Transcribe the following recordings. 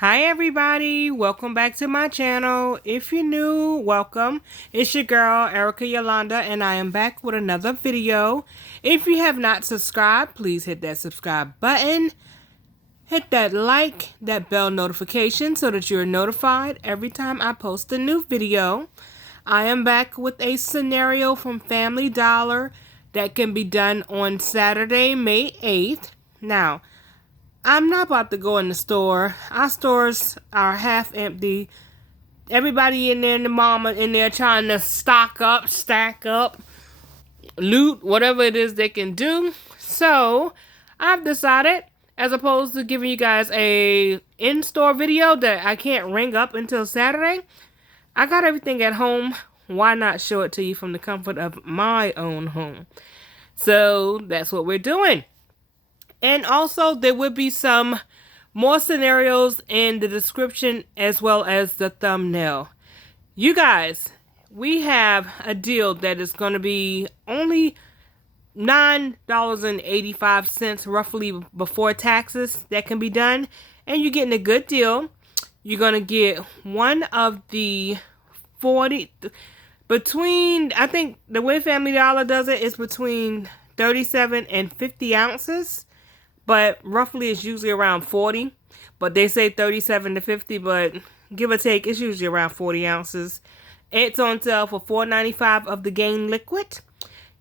Hi everybody, welcome back to my channel. If you're new, welcome. It's your girl Erica Yolanda and I am back with another video. If you have not subscribed, please hit that subscribe button. Hit that like, that bell notification so that you're notified every time I post a new video. I am back with a scenario from Family Dollar that can be done on Saturday, May 8th. Now, I'm not about to go in the store. Our stores are half empty. Everybody in there and the mama in there trying to stock up, stack up, loot, whatever it is they can do. So, I've decided, as opposed to giving you guys a in-store video that I can't ring up until Saturday, I got everything at home. Why not show it to you from the comfort of my own home? So, that's what we're doing. And also, there will be some more scenarios in the description as well as the thumbnail. You guys, we have a deal that is going to be only $9.85 roughly before taxes that can be done. And you're getting a good deal. You're going to get one of the 40, between, I think the way Family Dollar does it is between 37 and 50 ounces. But roughly it's usually around 40. But they say 37 to 50, but give or take, it's usually around 40 ounces. It's on sale for $4.95 of the Gain Liquid.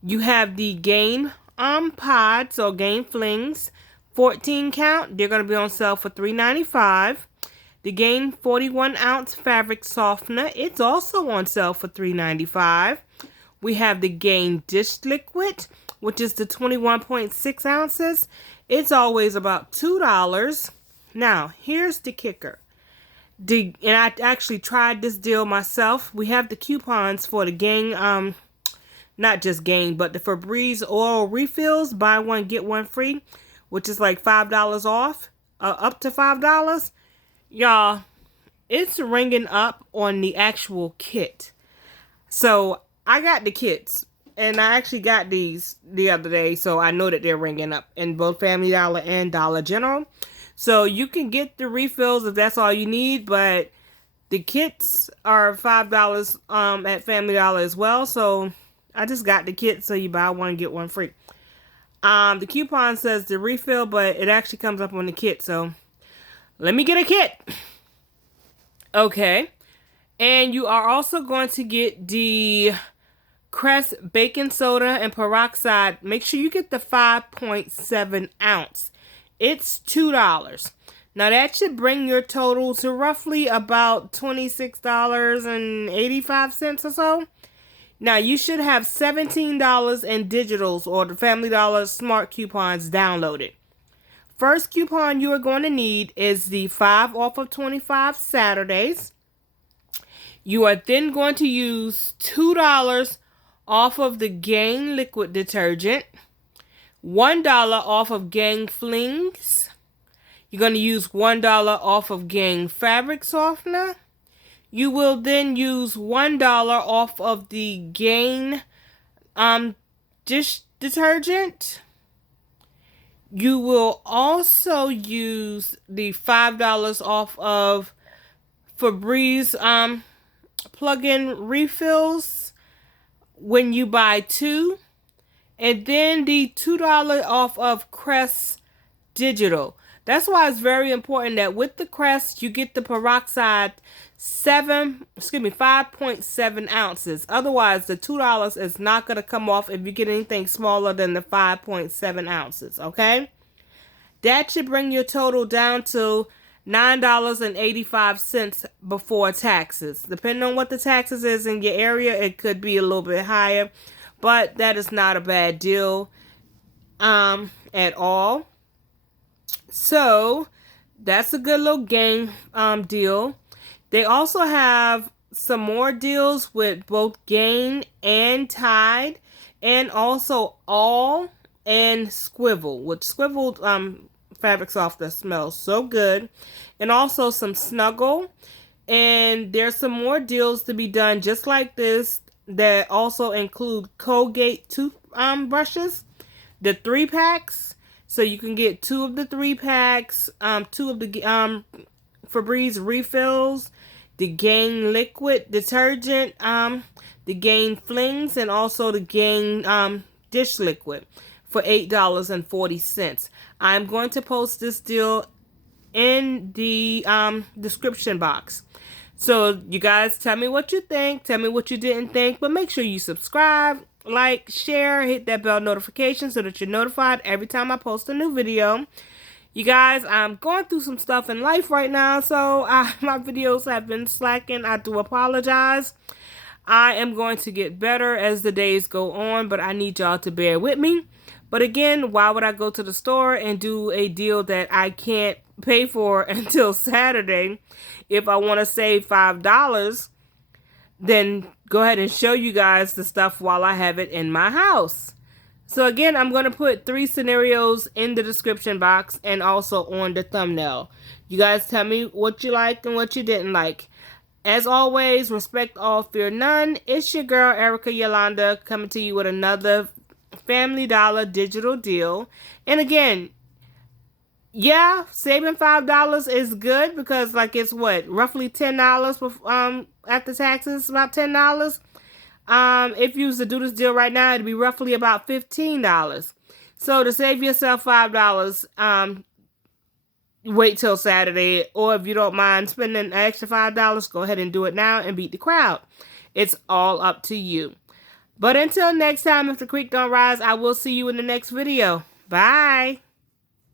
You have the Gain Pods or Gain Flings, 14 count. They're going to be on sale for $3.95. The Gain 41 ounce fabric softener. It's also on sale for $3.95. We have the Gain Dish Liquid, which is the 21.6 ounces. It's always about $2. Now, here's the kicker. And I actually tried this deal myself. We have the coupons for the Gain, not just Gain, but the Febreze oil refills. Buy one, get one free, which is like $5 off, up to $5. Y'all, it's ringing up on the actual kit. So, I got the kits. And I actually got these the other day, so I know that they're ringing up in both Family Dollar and Dollar General. So you can get the refills if that's all you need, but the kits are $5 at Family Dollar as well. So I just got the kit, so you buy one, get one free. The coupon says the refill, but it actually comes up on the kit, so let me get a kit. Okay. And you are also going to get the Crest baking soda and peroxide. Make sure you get the 5.7 ounce. It's $2. Now that should bring your total to roughly about $26.85 or so. Now you should have $17 in digitals or the Family Dollar smart coupons downloaded. First coupon you are going to need is the 5 off of 25 Saturdays. You are then going to use $2 off of the Gain liquid detergent, $1 off of Gain Flings. You're going to use $1 off of Gain fabric softener. You will then use $1 off of the Gain dish detergent. You will also use the $5 off of Febreze plug-in refills when you buy two, and then the $2 off of Crest Digital. That's why it's very important that with the Crest you get the peroxide 5.7 ounces. Otherwise, the $2 is not going to come off if you get anything smaller than the 5.7 ounces. Okay, that should bring your total down to $9.85 before taxes. Depending on what the taxes is in your area, it could be a little bit higher, but that is not a bad deal at all. So that's a good little Gain deal. They also have some more deals with both Gain and Tide, and also All and Swivel, which Swivel fabric softener smells so good, and also some Snuggle. And there's some more deals to be done just like this that also include Colgate toothbrushes, the 3-packs. So you can get 2 of the 3 packs, 2 of the Febreze refills, the Gain liquid detergent, the Gain flings, and also the Gain dish liquid for $8.40. I'm going to post this deal in the description box. So you guys tell me what you think, tell me what you didn't think, but make sure you subscribe, like, share, hit that bell notification so that you're notified every time I post a new video. You guys, I'm going through some stuff in life right now, so my videos have been slacking. I do apologize. I am going to get better as the days go on, but I need y'all to bear with me. But again, why would I go to the store and do a deal that I can't pay for until Saturday? If I want to save $5, then go ahead and show you guys the stuff while I have it in my house. So again, I'm going to put 3 scenarios in the description box and also on the thumbnail. You guys tell me what you liked and what you didn't like. As always, respect all, fear none. It's your girl, Erica Yolanda, coming to you with another Family Dollar digital deal. And again, yeah, saving $5 is good because, like, it's what, roughly $10 after taxes, about $10. If you was to do this deal right now, it'd be roughly about $15. So to save yourself $5, wait till Saturday, or if you don't mind spending an extra $5, go ahead and do it now and beat the crowd. It's all up to you. But until next time, if the creek don't rise, I will see you in the next video. Bye.